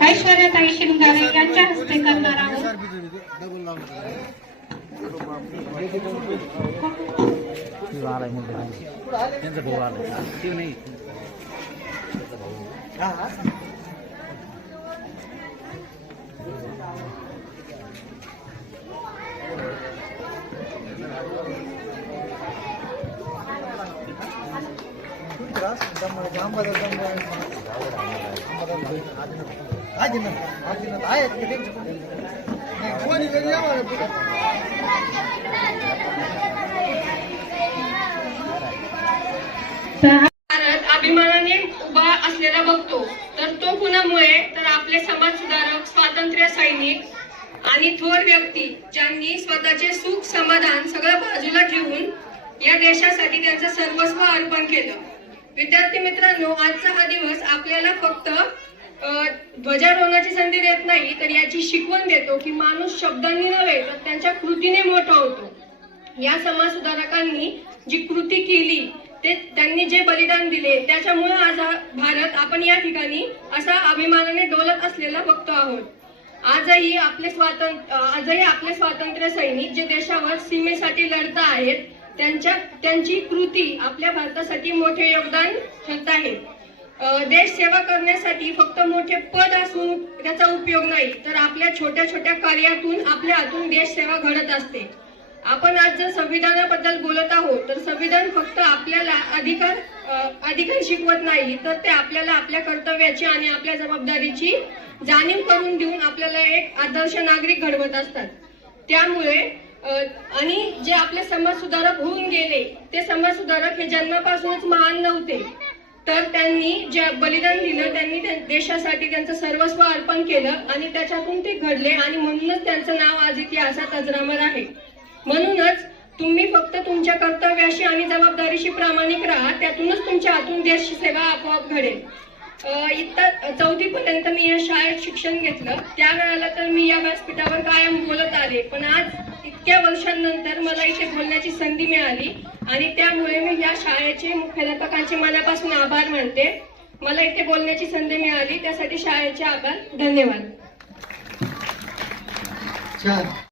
ऐश्वर्याताई शिंगारे यांच्या हस्ते करणार आहोत. आलाय मुलगा अभिमानाने उभा असलेला बघतो तर तो कुणामुळे तर आपले समाज सुधारक स्वातंत्र्य सैनिक आणि थोर व्यक्ती ज्यांनी स्वतःचे सुख समाधान सगळं बाजूला ठेवून या देशासाठी त्यांचं सर्वस्व अर्पण केलं. विद्यार्थी मित्रांनो आजचा हा दिवस आपल्याला फक्त ध्वजारोहणाची संधी देत नाही तर याची शिकवण देतो की माणूस शब्दांनी नव्हे तर त्यांच्या कृतीने मोठा होतो. या समाज सुधारकांनी जी कृती केली ते त्यांनी जे बलिदान दिले त्याच्यामुळे आज हा भारत आपण या ठिकाणी असा अभिमानाने डोलत असलेला बघतो आहोत. आजही आपले स्वातंत्र्य आजही आपले स्वातंत्र्य सैनिक जे देशावर सीमेसाठी लढत आहेत त्यांच्या त्यांची कृती आपल्या भारतासाठी मोठे योगदान ठरत आहे. देश सेवा करण्यासाठी फक्त मोठे पद असून त्याचा उपयोग नाही तर आपल्या छोट्या छोट्या कार्यातून आपल्या हातून देश सेवा घडत असते. आपण आज जर संविधानाबद्दल बोलत आहोत तर संविधान फक्त आपल्याला अधिकार अधिकार शिकवत नाही तर ते आपल्याला आपल्या कर्तव्याची आणि आपल्या जबाबदारीची जाणीव करून देऊन आपल्याला एक आदर्श नागरिक घडवत असतात. त्यामुळे आणि जे आपले समाज सुधारक होऊन गेले ते समाज सुधारक हे जन्मापासूनच महान नव्हते. तर त्यांनी जे बलिदान दिलं त्यांनी देशासाठी त्यांचं सर्वस्व अर्पण केलं आणि त्याच्यातून ते घडले आणि म्हणूनच त्यांचं नाव आज इतिहासात अजरामर आहे. म्हणूनच तुम्ही फक्त तुमच्या कर्तव्याशी आणि जबाबदारीशी प्रामाणिक राहा त्यातूनच तुमच्या हातून देश सेवा आपोआप घडेल. अ, इत्ता चौथी पर्यंत मी या शाळेत शिक्षण घेतलं. त्या वेळेला तर मी या व्यासपीठावर कायम बोलत आले पण आज इतक्या वर्षांनंतर मला इथे बोलण्याची संधी मिळाली आणि त्यामुळे मी या शाळेचे मुख्याध्यापकांचे मनापासून आभार मानते. मला इथे बोलण्याची संधी मिळाली त्यासाठी शाळेचे आभार. धन्यवाद.